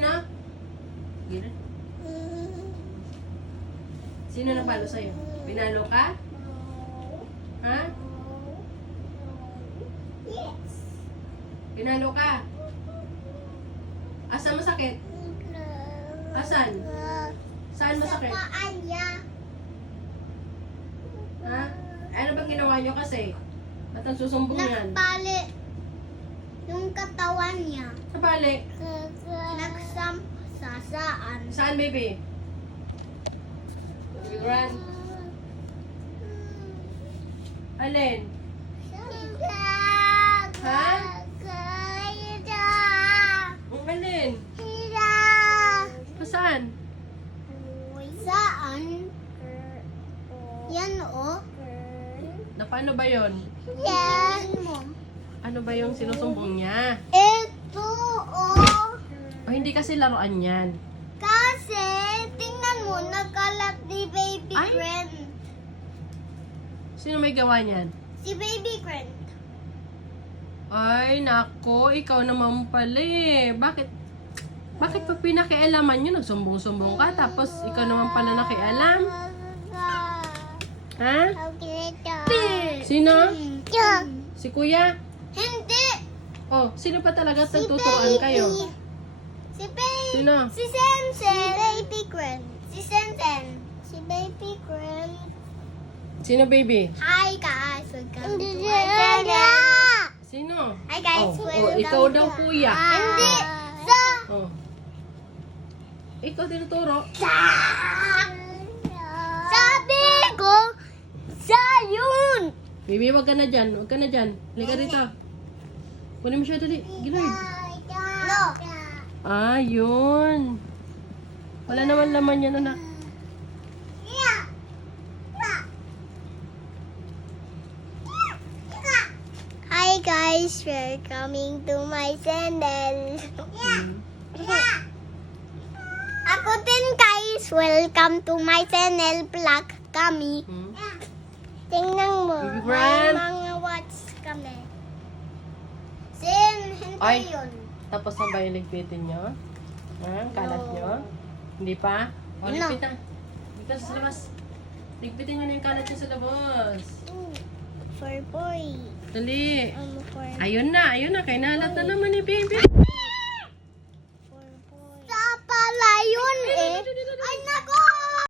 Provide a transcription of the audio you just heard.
Sino? Gila. Sino napalo sa'yo? Pinalo ka? Ha? Yes. Pinalo ka? Asan masakit? Asan? Saan Sa masakit? paan niya. Ha? Ano bang ginawa nyo kasi? At ang susumbong yan? Nagpali yung katawan niya. Nabali. Nagsamsasaan. Saan, baby? Baby Gran? Alin? Ha? Ang alin? Saan? Saan? Yan o. Na paano ba yon? Yan. Ano ba yung sinusumbong niya? Ito o. O hindi kasi laruan yan. Kasi, tingnan mo, nagkalat ni Baby Ay. Grant. Sino may gawa niyan? Si Baby Grant. Ay, nako, ikaw naman pala eh. Bakit pa pinakialaman nyo? Nagsumbong-sumbong ka, tapos ikaw naman pala nakialam? Ha? Sino? Si kuya? Hindi. Oh, sino pa talaga nagtuturoan kayo? Si Baby. Sino? Si Sensen. Si Baby Grant. Si Sensen. Si Baby Grant. Sino, baby? Hi guys, welcome to my channel. Sino? Hi guys, Oh, welcome ikaw daw to- kuya. Hindi. Sa. Oh. Ikaw tinuturo. Sabi ko, sa yun. Baby, wag ka na dyan. Wag ka na dyan. Halika rito. Kunin mo siya dali. Ginoy. No. Ah, yun. Wala naman laman yan, anak. Hi guys, welcome to my channel. Ako din guys, welcome to my channel, Vlog kami. Hmm? Tingnan mo, Baby may Grant. mga watch kami. Sin, Ay. hindi yun. Tapos na ba yung ligpitin nyo? Ha? Kalat No. nyo? Hindi pa? O, No. ligpit na. Ligpit sa labas. Ligpitin nyo na yung kalat nyo sa labas. For boy. Dali. For Ayun na. Kay nalat na naman ni baby.